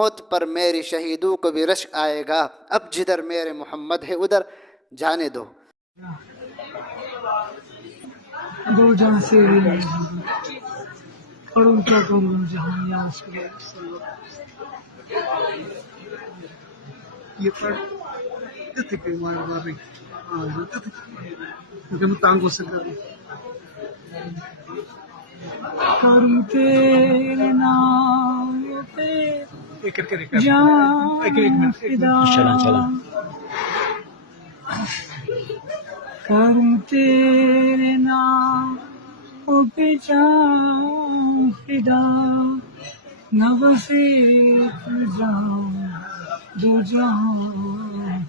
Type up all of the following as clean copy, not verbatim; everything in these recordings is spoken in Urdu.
موت پر میری شہیدوں کو بھی رشک آئے گا، اب جدھر میرے محمد ہے ادھر جانے دو۔ دو جہاں سے پڑھوں کیا کروں جہاں یا یہ پڑھ تھے کہ میں تانگ ہو سکتا کروں تیرے نام پہ جان فدا، کروں تیرے نام پہ جان فدا، نہ بس ایک جان دو جہاں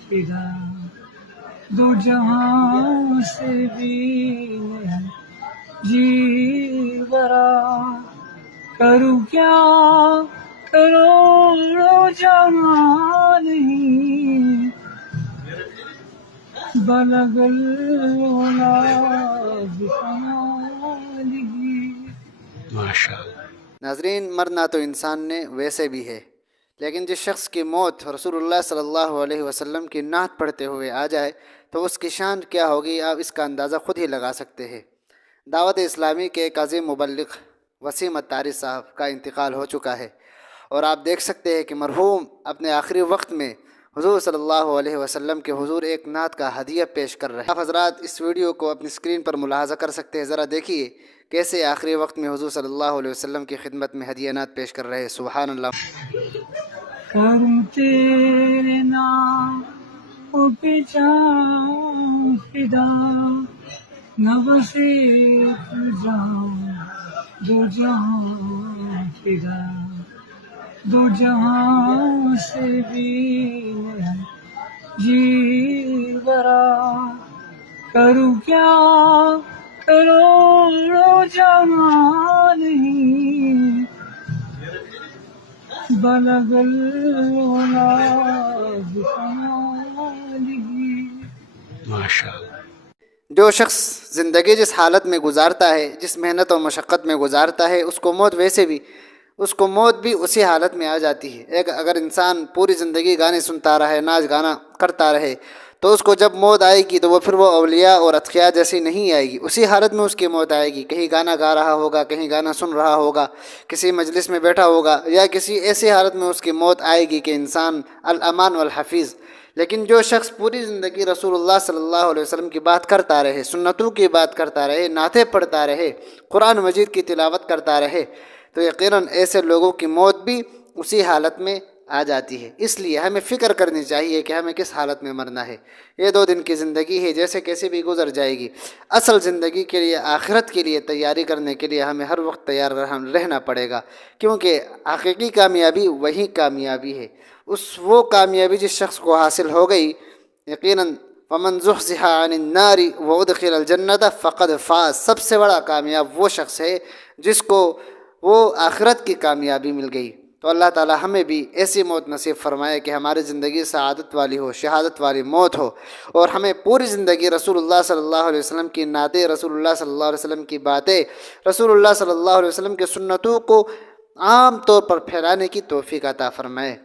فدا، دو جہاں سے بھی جی برا، کروں کیا کروڑوں جہاں نہیں، بلغ العلا بکمالہ۔ ناظرین، مرنا تو انسان نے ویسے بھی ہے، لیکن جس شخص کی موت رسول اللہ صلی اللہ علیہ وسلم کی نعت پڑھتے ہوئے آ جائے تو اس کی شان کیا ہوگی، آپ اس کا اندازہ خود ہی لگا سکتے ہیں۔ دعوت اسلامی کے ایک عظیم مبلغ وسیم اتاری صاحب کا انتقال ہو چکا ہے، اور آپ دیکھ سکتے ہیں کہ مرحوم اپنے آخری وقت میں حضور صلی اللہ علیہ وسلم کے حضور ایک نعت کا ہدیہ پیش کر رہے ہیں۔ آپ حضرات اس ویڈیو کو اپنی اسکرین پر ملاحظہ کر سکتے ہیں، ذرا دیکھیے کیسے آخری وقت میں حضور صلی اللہ علیہ وسلم کی خدمت میں ہدیہ نعت پیش کر رہے ہیں۔ سبحان اللہ۔ کروں تیرے نام پہ جان فدا، نہ بس ایک جان دو جہاں فدا، دو جہاں سے بھی جی برا، کروں کیا کروڑوں جہاں نہیں، بلغ العلا بکمالہ۔ جو شخص زندگی جس حالت میں گزارتا ہے، جس محنت و مشقت میں گزارتا ہے، اس کو موت بھی اسی حالت میں آ جاتی ہے۔ اگر انسان پوری زندگی گانے سنتا رہے، ناچ گانا کرتا رہے، تو اس کو جب موت آئے گی تو وہ پھر وہ اولیاء اور اتقیاء جیسی نہیں آئے گی، اسی حالت میں اس کی موت آئے گی۔ کہیں گانا گا رہا ہوگا، کہیں گانا سن رہا ہوگا، کسی مجلس میں بیٹھا ہوگا، یا کسی ایسی حالت میں اس کی موت آئے گی کہ انسان الامان والحفیظ۔ لیکن جو شخص پوری زندگی رسول اللہ صلی اللہ علیہ وسلم کی بات کرتا رہے، سنتوں کی بات کرتا رہے، نعتیں پڑھتا رہے، قرآن مجید کی تلاوت کرتا رہے، تو یقیناً ایسے لوگوں کی موت بھی اسی حالت میں آ جاتی ہے۔ اس لیے ہمیں فکر کرنی چاہیے کہ ہمیں کس حالت میں مرنا ہے۔ یہ 2 دن کی زندگی ہے، جیسے کیسے بھی گزر جائے گی۔ اصل زندگی کے لیے، آخرت کے لیے تیاری کرنے کے لیے ہمیں ہر وقت تیار رہنا پڑے گا، کیونکہ حقیقی کامیابی وہی کامیابی ہے، وہ کامیابی جس شخص کو حاصل ہو گئی، یقیناً وَمَنْ زُحْزِحَ عَنِ النَّارِ وَأُدْخِلَ الْجَنَّةَ فَقَدْ فَازَ، سب سے بڑا کامیاب وہ شخص ہے جس کو وہ آخرت کی کامیابی مل گئی۔ تو اللہ تعالی ہمیں بھی ایسی موت نصیب فرمائے کہ ہماری زندگی سعادت والی ہو، شہادت والی موت ہو، اور ہمیں پوری زندگی رسول اللہ صلی اللہ علیہ وسلم کی نعتیں، رسول اللہ صلی اللہ علیہ وسلم کی باتیں، رسول اللہ صلی اللہ علیہ وسلم کے سنتوں کو عام طور پر پھیلانے کی توفیق عطا فرمائے۔